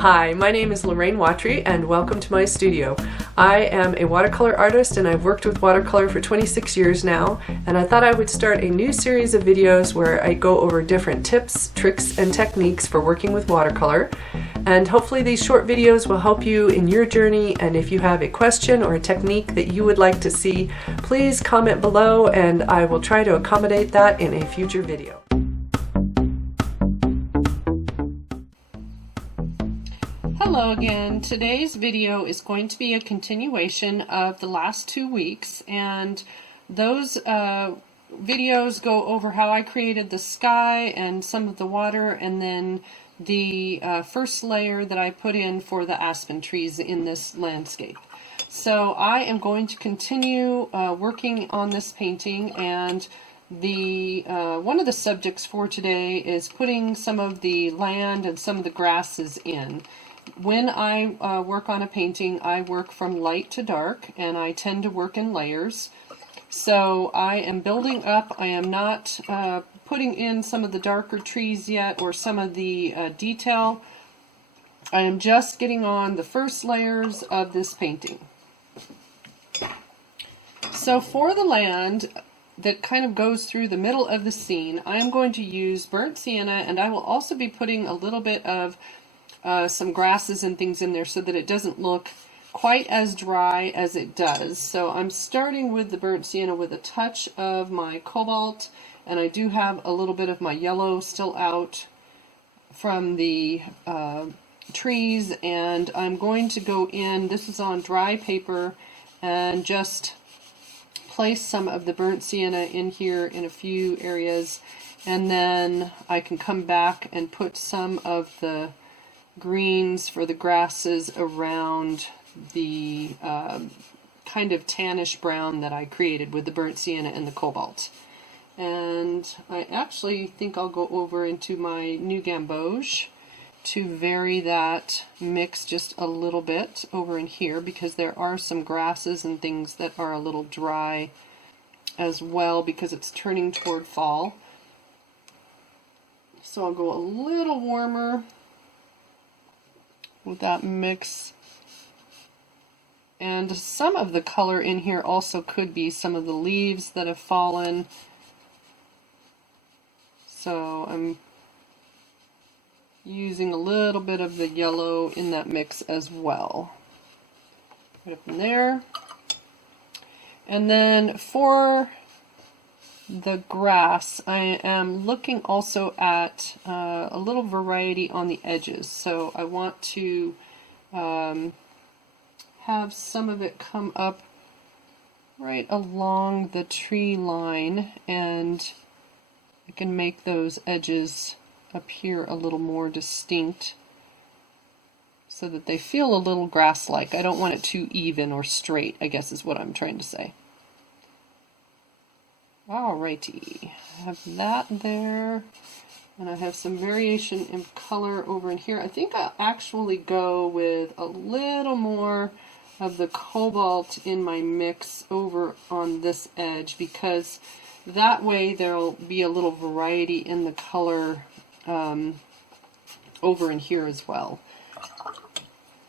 Hi, my name is Lorraine Watry and welcome to my studio. I am a watercolor artist and I've worked with watercolor for 26 years now, and I thought I would start a new series of videos where I go over different tips, tricks, and techniques for working with watercolor. And hopefully these short videos will help you in your journey, and if you have a question or a technique that you would like to see, please comment below and I will try to accommodate that in a future video. Hello again. Today's video is going to be a continuation of the last 2 weeks, and those videos go over how I created the sky and some of the water, and then the first layer that I put in for the aspen trees in this landscape. So I am going to continue working on this painting, and the one of the subjects for today is putting some of the land and some of the grasses in. When I work on a painting, I work from light to dark, and I tend to work in layers. So I am building up. I am not putting in some of the darker trees yet or some of the detail. I am just getting on the first layers of this painting. So for the land that kind of goes through the middle of the scene, I am going to use burnt sienna, and I will also be putting a little bit of some grasses and things in there so that it doesn't look quite as dry as it does. So I'm starting with the burnt sienna with a touch of my cobalt, and I do have a little bit of my yellow still out from the trees, and I'm going to go in, this is on dry paper, and just place some of the burnt sienna in here in a few areas, and then I can come back and put some of the greens for the grasses around the kind of tannish brown that I created with the burnt sienna and the cobalt. And I actually think I'll go over into my new gamboge to vary that mix just a little bit over in here, because there are some grasses and things that are a little dry as well because it's turning toward fall. So I'll go a little warmer with that mix, and some of the color in here also could be some of the leaves that have fallen, so I'm using a little bit of the yellow in that mix as well. Put it in there, and then for the grass, I am looking also at a little variety on the edges. So I want to have some of it come up right along the tree line, and I can make those edges appear a little more distinct so that they feel a little grass-like. I don't want it too even or straight, I guess is what I'm trying to say. Alrighty, I have that there, and I have some variation in color over in here. I think I'll actually go with a little more of the cobalt in my mix over on this edge, because that way there'll be a little variety in the color over in here as well.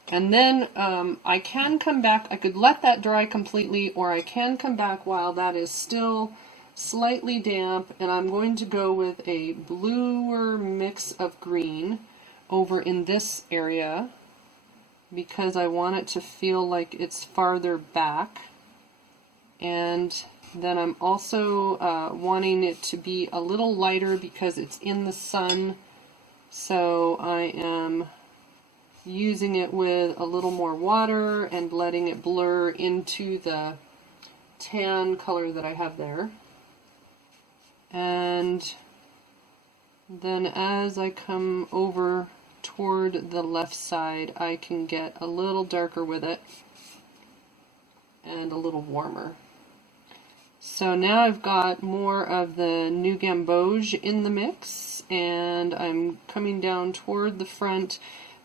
And then I can come back, I could let that dry completely, or I can come back while that is still slightly damp, and I'm going to go with a bluer mix of green over in this area because I want it to feel like it's farther back. And then I'm also wanting it to be a little lighter because it's in the sun, so I am using it with a little more water and letting it blur into the tan color that I have there. And then as I come over toward the left side, I can get a little darker with it and a little warmer. So now I've got more of the new gamboge in the mix, and I'm coming down toward the front.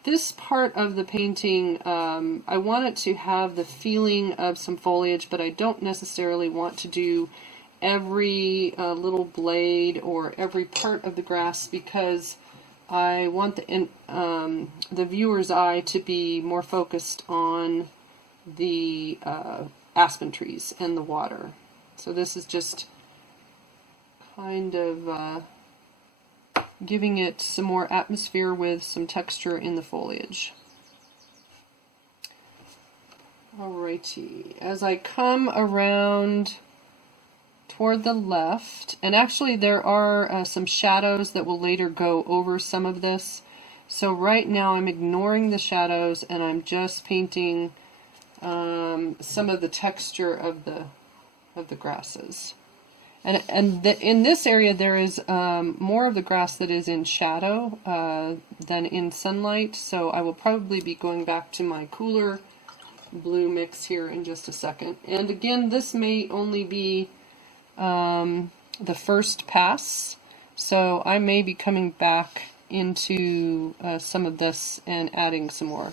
This part of the painting, I want it to have the feeling of some foliage, but I don't necessarily want to do every little blade or every part of the grass, because I want the viewer's eye to be more focused on the aspen trees and the water. So this is just kind of giving it some more atmosphere with some texture in the foliage. Alrighty, as I come around toward the left, and actually there are some shadows that will later go over some of this. So right now I'm ignoring the shadows and I'm just painting some of the texture of the grasses. And in this area there is more of the grass that is in shadow than in sunlight, so I will probably be going back to my cooler blue mix here in just a second. And again, this may only be the first pass, so I may be coming back into some of this and adding some more.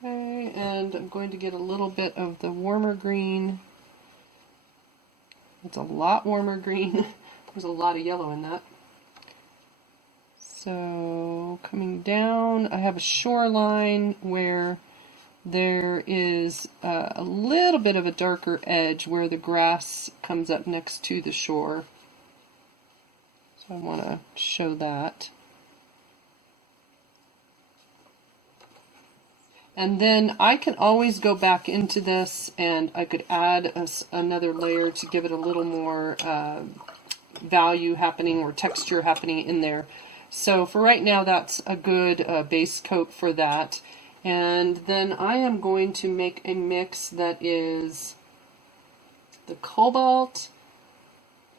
Okay, and I'm going to get a little bit of the warmer green. It's a lot warmer green. There's a lot of yellow in that. So coming down, I have a shoreline where there is a little bit of a darker edge where the grass comes up next to the shore. So I want to show that. And then I can always go back into this and I could add another layer to give it a little more value happening or texture happening in there. So for right now, that's a good base coat for that. And then I am going to make a mix that is the cobalt.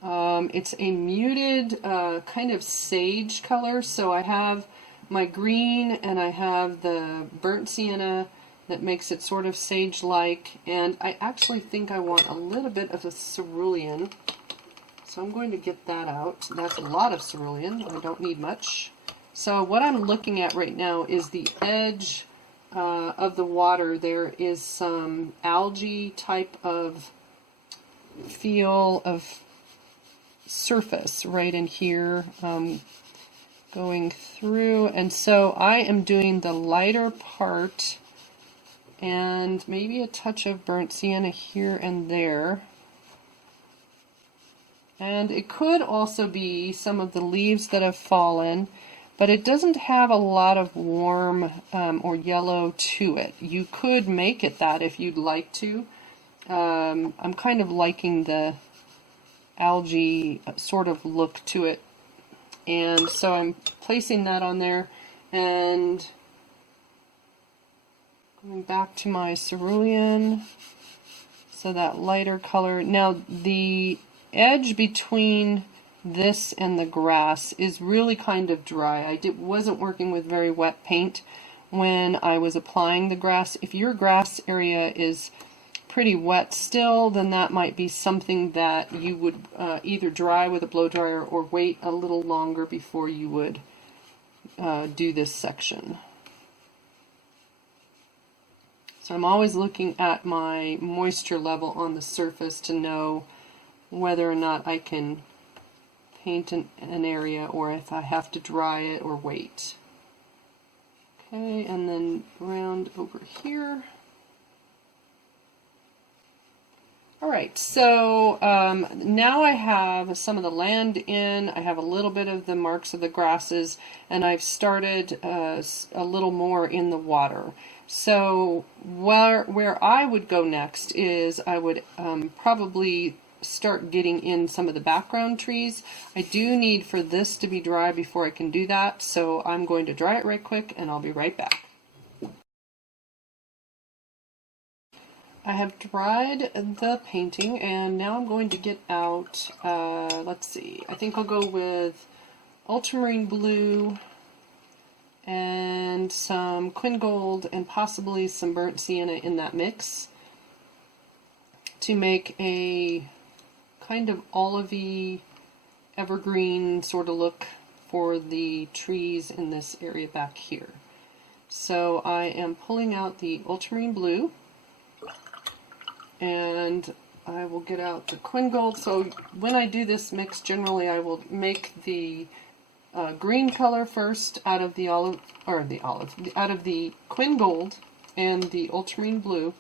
It's a muted kind of sage color. So I have my green and I have the burnt sienna that makes it sort of sage-like. And I actually think I want a little bit of a cerulean. So I'm going to get that out. That's a lot of cerulean. I don't need much. So what I'm looking at right now is the edge of the water. There is some algae type of feel of surface right in here going through. And so I am doing the lighter part and maybe a touch of burnt sienna here and there. And it could also be some of the leaves that have fallen, but it doesn't have a lot of warm or yellow to it. You could make it that if you'd like to. I'm kind of liking the algae sort of look to it. And so I'm placing that on there and going back to my cerulean. So that lighter color. Now the edge between this and the grass is really kind of dry. I wasn't working with very wet paint when I was applying the grass. If your grass area is pretty wet still, then that might be something that you would either dry with a blow dryer or wait a little longer before you would do this section. So I'm always looking at my moisture level on the surface to know whether or not I can paint an area or if I have to dry it or wait. Okay, and then round over here. Alright, so now I have some of the land in, I have a little bit of the marks of the grasses, and I've started a little more in the water. So where I would go next is I would probably start getting in some of the background trees. I do need for this to be dry before I can do that, so I'm going to dry it right quick and I'll be right back. I have dried the painting and now I'm going to get out, let's see, I think I'll go with ultramarine blue and some quin gold and possibly some burnt sienna in that mix to make a kind of olivey evergreen sort of look for the trees in this area back here. So I am pulling out the ultramarine blue and I will get out the Quin Gold. So when I do this mix, generally I will make the green color first out of the out of the Quin Gold and the ultramarine blue,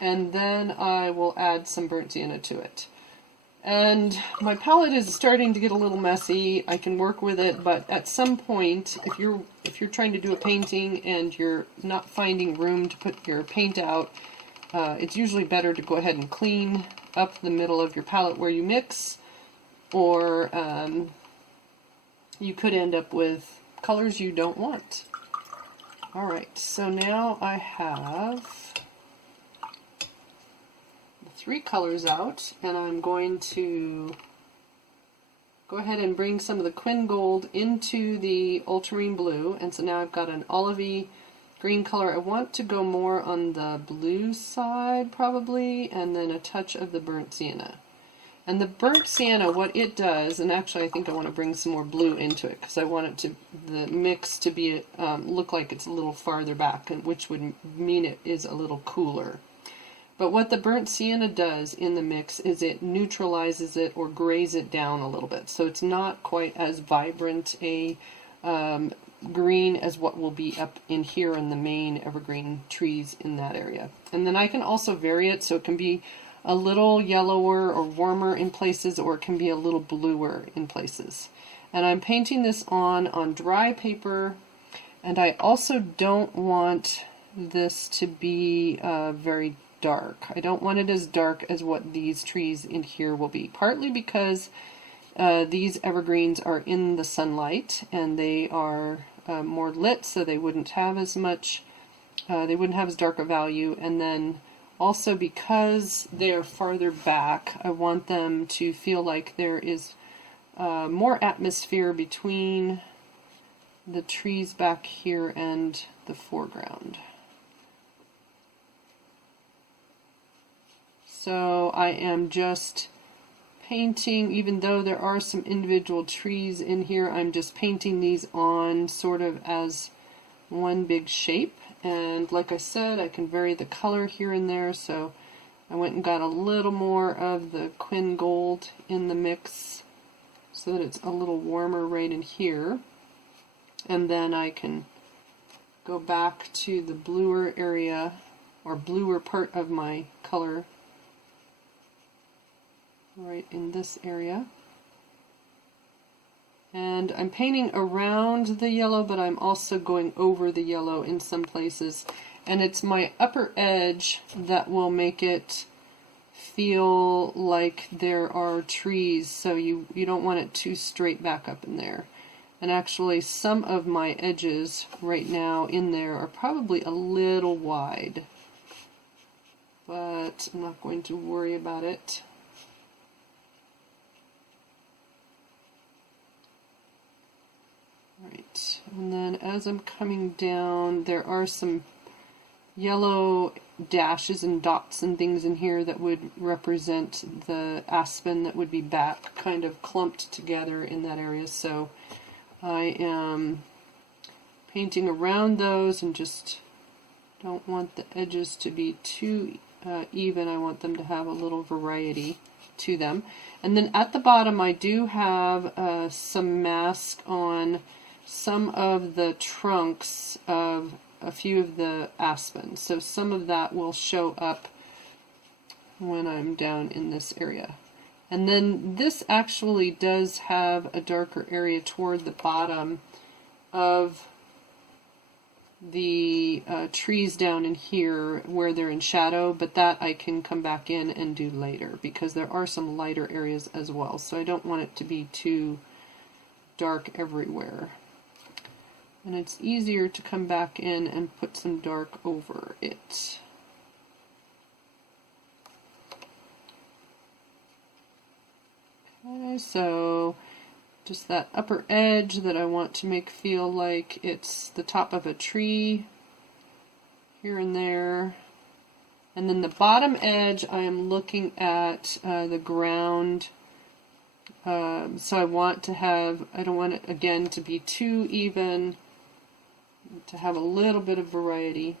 and then I will add some burnt sienna to it. And my palette is starting to get a little messy. I can work with it, but at some point, if you're trying to do a painting and you're not finding room to put your paint out, it's usually better to go ahead and clean up the middle of your palette where you mix, or you could end up with colors you don't want. Alright, so now I have 3 colors out, and I'm going to go ahead and bring some of the Quin Gold into the ultramarine blue, and so now I've got an olivey green color. I want to go more on the blue side probably, and then a touch of the burnt sienna. And the burnt sienna, what it does, and actually I think I want to bring some more blue into it because I want it to, the mix to be look like it's a little farther back, which would mean it is a little cooler. But what the burnt sienna does in the mix is it neutralizes it or grays it down a little bit. So it's not quite as vibrant a green as what will be up in here in the main evergreen trees in that area. And then I can also vary it so it can be a little yellower or warmer in places, or it can be a little bluer in places. And I'm painting this on dry paper, and I also don't want this to be very dark. I don't want it as dark as what these trees in here will be, partly because these evergreens are in the sunlight and they are more lit, so they wouldn't have as much, they wouldn't have as dark a value, and then also because they are farther back, I want them to feel like there is more atmosphere between the trees back here and the foreground. So I am just painting, even though there are some individual trees in here, I'm just painting these on sort of as one big shape. And like I said, I can vary the color here and there, so I went and got a little more of the Quin Gold in the mix so that it's a little warmer right in here. And then I can go back to the bluer area, or bluer part of my color right in this area. And I'm painting around the yellow, but I'm also going over the yellow in some places. And it's my upper edge that will make it feel like there are trees, so you don't want it too straight back up in there. And actually some of my edges right now in there are probably a little wide, but I'm not going to worry about it. Right, and then as I'm coming down, there are some yellow dashes and dots and things in here that would represent the aspen that would be back kind of clumped together in that area. So I am painting around those and just don't want the edges to be too even. I want them to have a little variety to them. And then at the bottom I do have some mask on some of the trunks of a few of the aspens. So some of that will show up when I'm down in this area. And then this actually does have a darker area toward the bottom of the trees down in here where they're in shadow, but that I can come back in and do later because there are some lighter areas as well. So I don't want it to be too dark everywhere. And it's easier to come back in and put some dark over it. Okay, so just that upper edge that I want to make feel like it's the top of a tree here and there. And then the bottom edge I am looking at the ground. So I want to have, I don't want it again to be too even, to have a little bit of variety.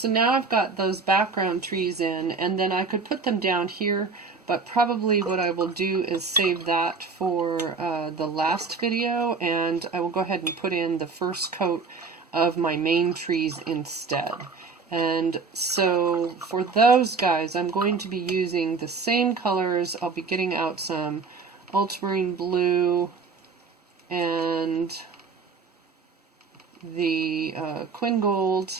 So now I've got those background trees in, and then I could put them down here, but probably what I will do is save that for the last video, and I will go ahead and put in the first coat of my main trees instead. And so for those guys, I'm going to be using the same colors. I'll be getting out some ultramarine blue and the Quin Gold,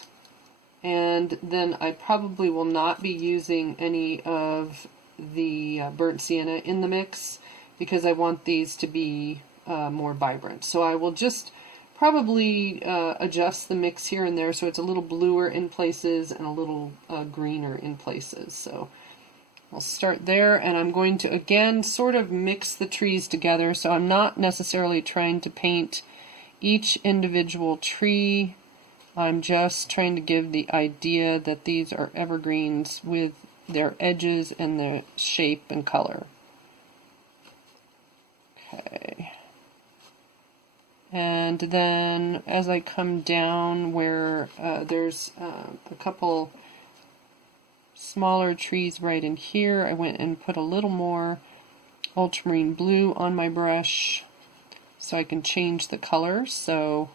and then I probably will not be using any of the burnt sienna in the mix because I want these to be more vibrant. So I will just probably adjust the mix here and there so it's a little bluer in places and a little greener in places. So I'll start there, and I'm going to again sort of mix the trees together, so I'm not necessarily trying to paint each individual tree. I'm just trying to give the idea that these are evergreens with their edges and their shape and color. Okay. And then as I come down where there's a couple smaller trees right in here, I went and put a little more ultramarine blue on my brush so I can change the color, so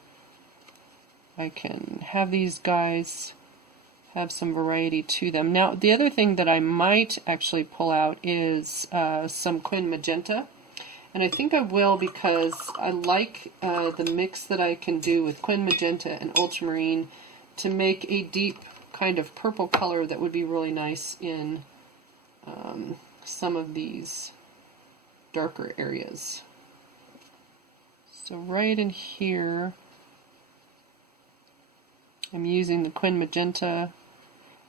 I can have these guys have some variety to them. Now the other thing that I might actually pull out is some Quin Magenta, and I think I will because I like the mix that I can do with Quin Magenta and ultramarine to make a deep kind of purple color that would be really nice in some of these darker areas. So right in here I'm using the Quin Magenta,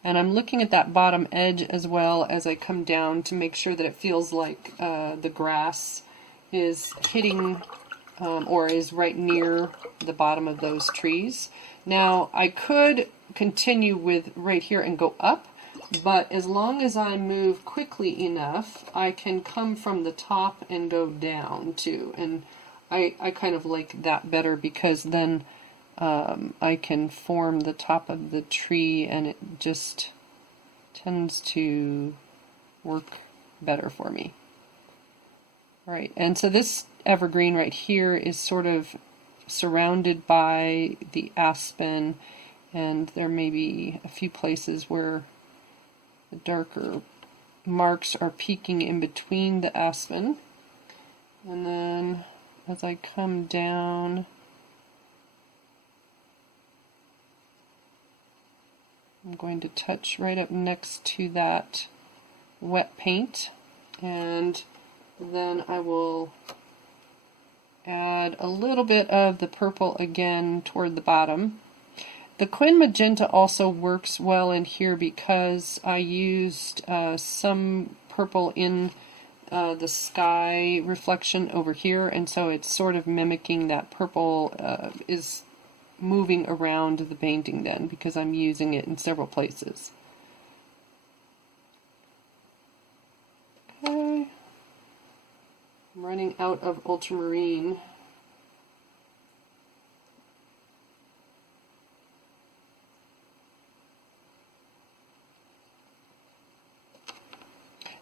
and I'm looking at that bottom edge as well as I come down to make sure that it feels like the grass is hitting or is right near the bottom of those trees. Now I could continue with right here and go up, but as long as I move quickly enough I can come from the top and go down too, and I kind of like that better because then I can form the top of the tree and it just tends to work better for me. Right, and so this evergreen right here is sort of surrounded by the aspen, and there may be a few places where the darker marks are peeking in between the aspen. And then as I come down, I'm going to touch right up next to that wet paint, and then I will add a little bit of the purple again toward the bottom. The Quin Magenta also works well in here because I used some purple in the sky reflection over here, and so it's sort of mimicking that purple is moving around the painting then because I'm using it in several places. Okay, I'm running out of ultramarine.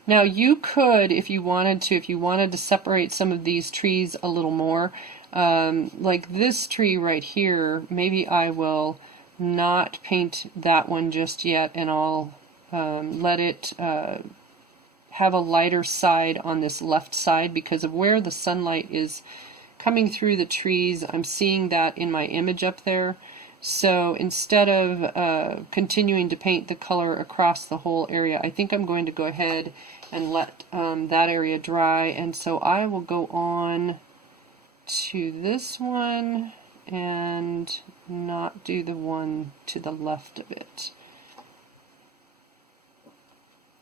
Now you could, if you wanted to separate some of these trees a little more, like this tree right here, maybe I will not paint that one just yet, and I'll let it have a lighter side on this left side because of where the sunlight is coming through the trees. I'm seeing that in my image up there. So instead of continuing to paint the color across the whole area, I think I'm going to go ahead and let that area dry, and so I will go on to this one and not do the one to the left of it.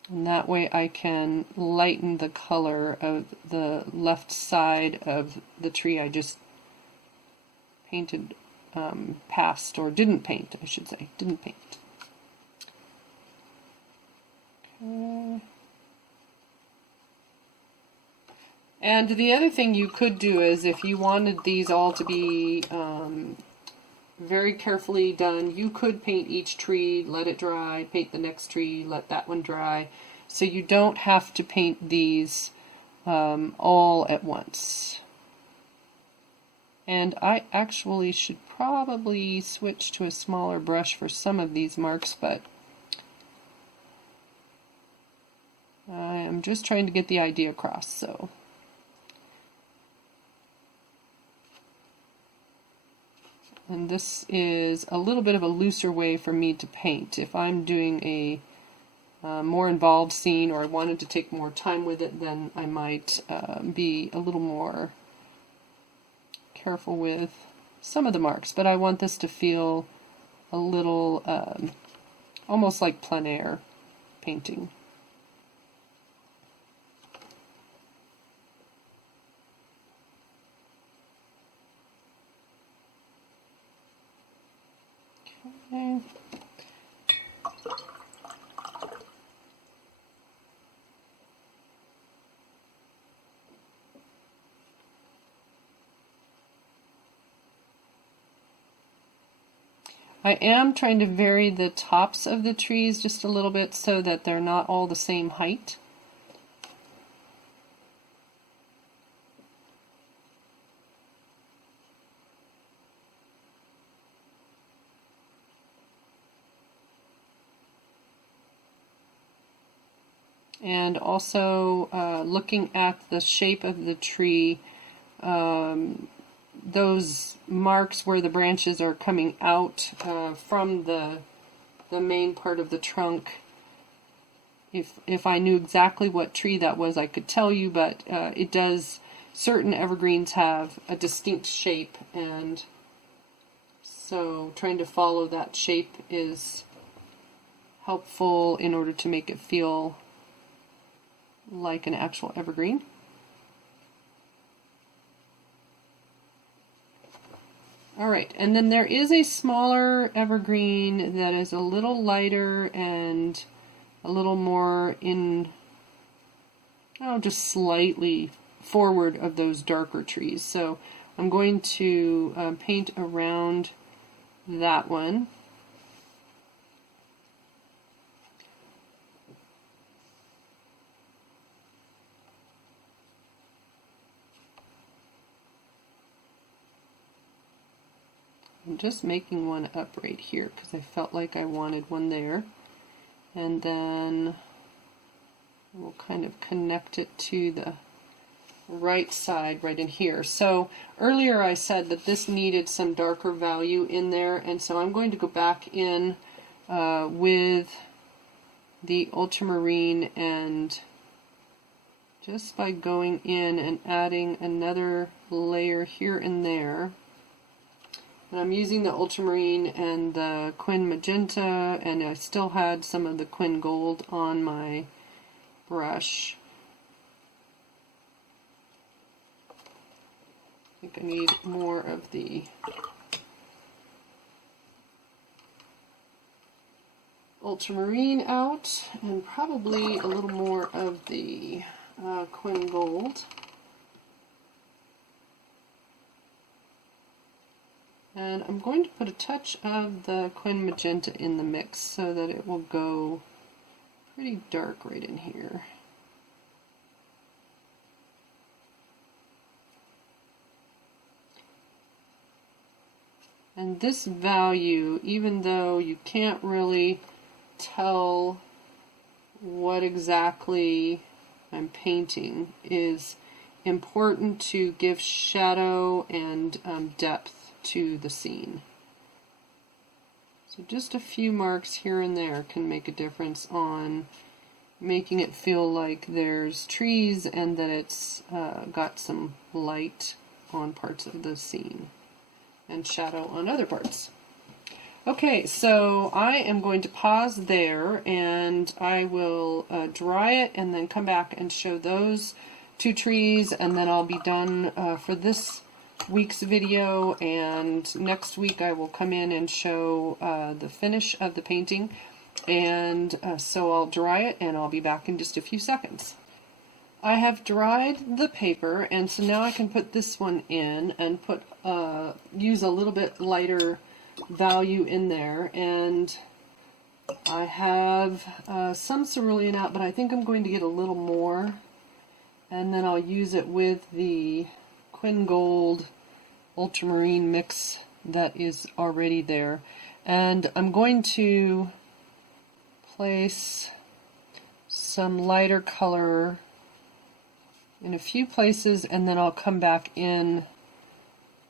And that way I can lighten the color of the left side of the tree I just painted past, or didn't paint, I should say, didn't paint. Okay. And the other thing you could do is if you wanted these all to be very carefully done. You could paint each tree, let it dry, paint the next tree, let that one dry. So you don't have to paint these all at once. And I actually should probably switch to a smaller brush for some of these marks, but I am just trying to get the idea across. So and this is a little bit of a looser way for me to paint. If I'm doing a more involved scene, or I wanted to take more time with it, then I might be a little more careful with some of the marks. But I want this to feel a little almost like plein air painting. Okay. I am trying to vary the tops of the trees just a little bit so that they're not all the same height. And also looking at the shape of the tree, those marks where the branches are coming out from the main part of the trunk. If I knew exactly what tree that was, I could tell you, but it does. Certain evergreens have a distinct shape, and so trying to follow that shape is helpful in order to make it feel like an actual evergreen. Alright, and then there is a smaller evergreen that is a little lighter and a little more in, just slightly forward of those darker trees. So I'm going to paint around that one. I'm just making one up right here because I felt like I wanted one there. And then we'll kind of connect it to the right side right in here. So earlier I said that this needed some darker value in there, and so I'm going to go back in with the ultramarine, and just by going in and adding another layer here and there. And I'm using the ultramarine and the quin magenta, and I still had some of the quin gold on my brush. I think I need more of the ultramarine out, and probably a little more of the quin gold. And I'm going to put a touch of the quin magenta in the mix so that it will go pretty dark right in here. And this value, even though you can't really tell what exactly I'm painting, is important to give shadow and depth to the scene. So just a few marks here and there can make a difference on making it feel like there's trees and that it's got some light on parts of the scene and shadow on other parts. Okay, so I am going to pause there, and I will dry it and then come back and show those two trees, and then I'll be done for this week's video, and next week I will come in and show the finish of the painting. And so I'll dry it and I'll be back in just a few seconds. I have dried the paper, and so now I can put this one in and put use a little bit lighter value in there, and I have some cerulean out, but I think I'm going to get a little more, and then I'll use it with the Quin Gold ultramarine mix that is already there. And I'm going to place some lighter color in a few places, and then I'll come back in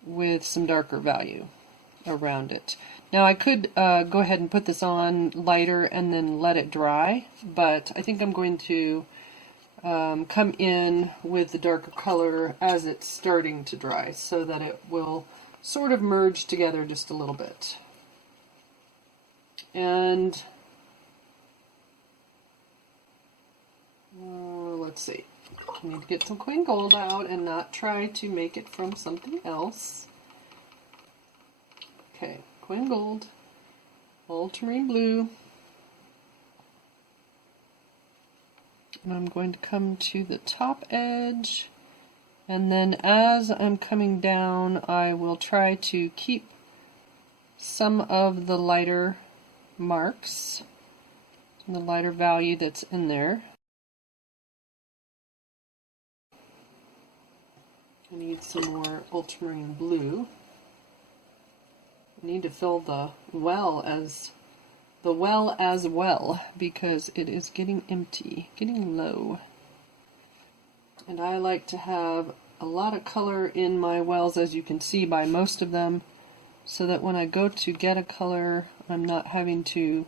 with some darker value around it. Now I could go ahead and put this on lighter and then let it dry, but I think I'm going to come in with the darker color as it's starting to dry so that it will sort of merge together just a little bit. And let's see. I need to get some Quin Gold out and not try to make it from something else. Okay, Quin Gold, ultramarine blue, and I'm going to come to the top edge, and then as I'm coming down I will try to keep some of the lighter marks, the lighter value that's in there. I need some more ultramarine blue. I need to fill the well as well because it is getting empty, getting low. And I like to have a lot of color in my wells, as you can see by most of them, so that when I go to get a color, I'm not having to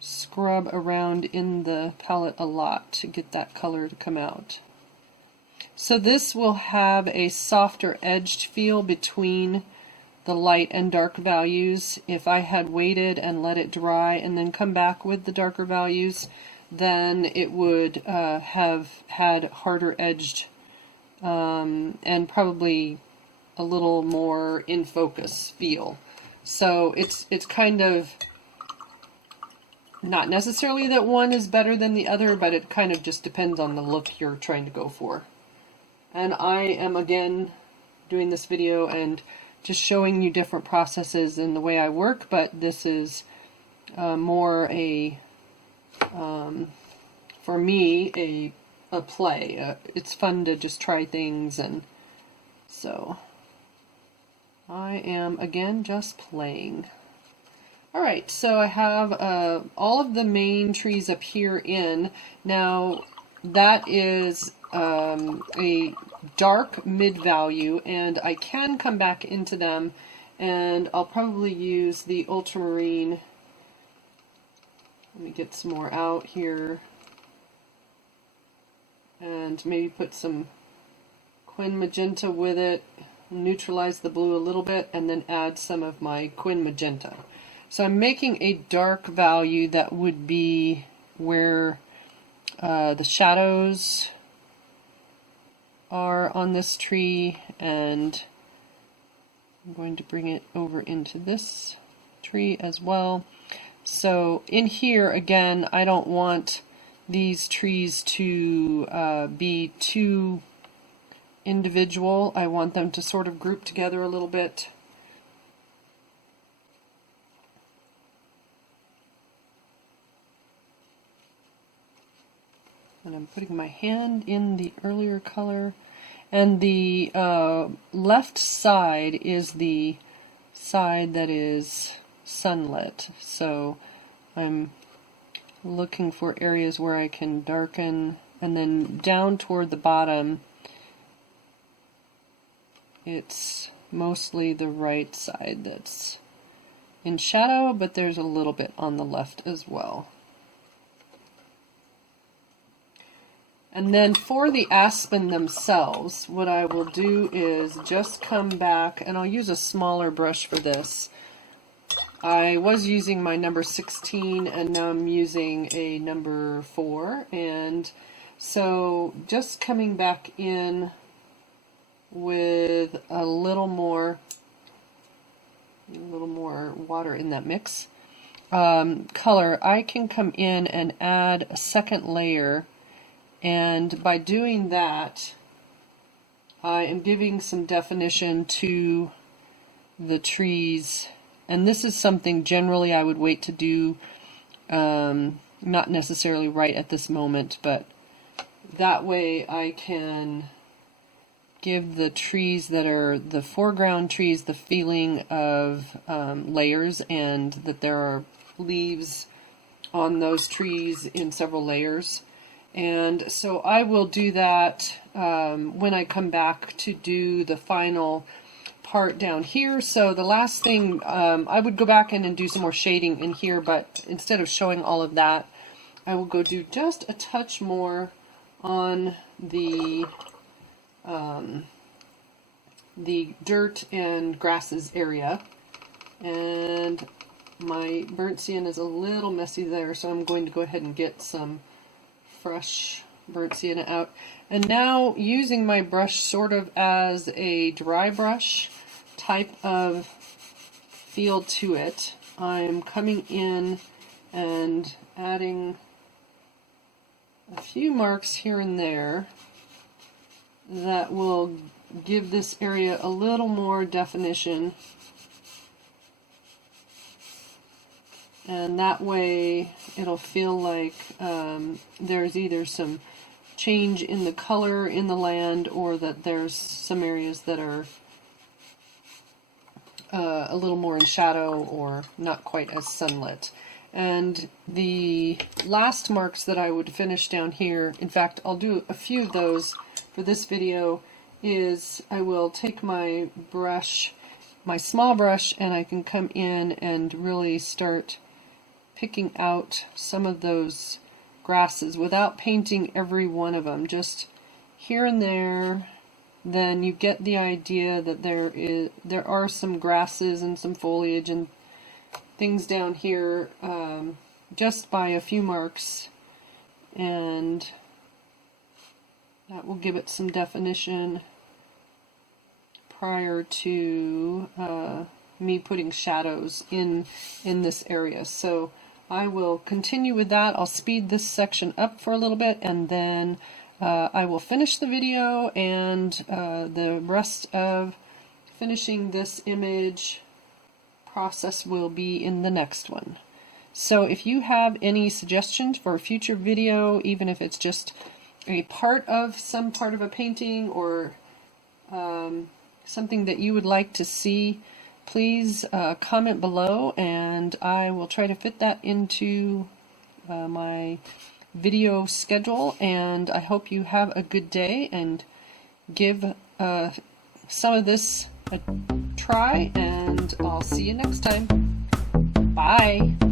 scrub around in the palette a lot to get that color to come out. So this will have a softer edged feel between the light and dark values. If I had waited and let it dry and then come back with the darker values, then it would have had harder edged and probably a little more in focus feel. So it's kind of not necessarily that one is better than the other, but it kind of just depends on the look you're trying to go for. And I am again doing this video and just showing you different processes in the way I work, but this is more a, for me, a play. It's fun to just try things, and so I am again just playing. Alright, so I have all of the main trees up here in. Now that is a dark mid-value, and I can come back into them, and I'll probably use the ultramarine. Let me get some more out here, and maybe put some Quin Magenta with it, neutralize the blue a little bit, and then add some of my Quin Magenta. So I'm making a dark value that would be where the shadows are on this tree, and I'm going to bring it over into this tree as well. So in here again, I don't want these trees to be too individual. I want them to sort of group together a little bit. And I'm putting my hand in the earlier color, and the left side is the side that is sunlit, so I'm looking for areas where I can darken, and then down toward the bottom it's mostly the right side that's in shadow, but there's a little bit on the left as well. And then for the aspen themselves, what I will do is just come back, and I'll use a smaller brush for this. I was using my number 16, and now I'm using a number 4, and so just coming back in with a little more water in that mix. Color, I can come in and add a second layer. And by doing that, I am giving some definition to the trees And this is something generally I would wait to do, not necessarily right at this moment, but that way I can give the trees that are the foreground trees the feeling of layers, and that there are leaves on those trees in several layers. And so I will do that when I come back to do the final part down here. So the last thing, I would go back in and do some more shading in here, but instead of showing all of that, I will go do just a touch more on the dirt and grasses area. And my burnt sienna is a little messy there, so I'm going to go ahead and get some fresh burnt sienna out. And now, using my brush sort of as a dry brush type of feel to it, I'm coming in and adding a few marks here and there that will give this area a little more definition, and that way it'll feel like there's either some change in the color in the land, or that there's some areas that are a little more in shadow or not quite as sunlit. And the last marks that I would finish down here, in fact I'll do a few of those for this video, is I will take my brush, my small brush, and I can come in and really start picking out some of those grasses without painting every one of them, just here and there. Then you get the idea that there are some grasses and some foliage and things down here just by a few marks, and that will give it some definition prior to me putting shadows in this area. So I will continue with that. I'll speed this section up for a little bit, and then I will finish the video, and the rest of finishing this image process will be in the next one. So if you have any suggestions for a future video, even if it's just a part of some part of a painting, or something that you would like to see, please comment below, and I will try to fit that into my video schedule. And I hope you have a good day and give some of this a try, and I'll see you next time. Bye!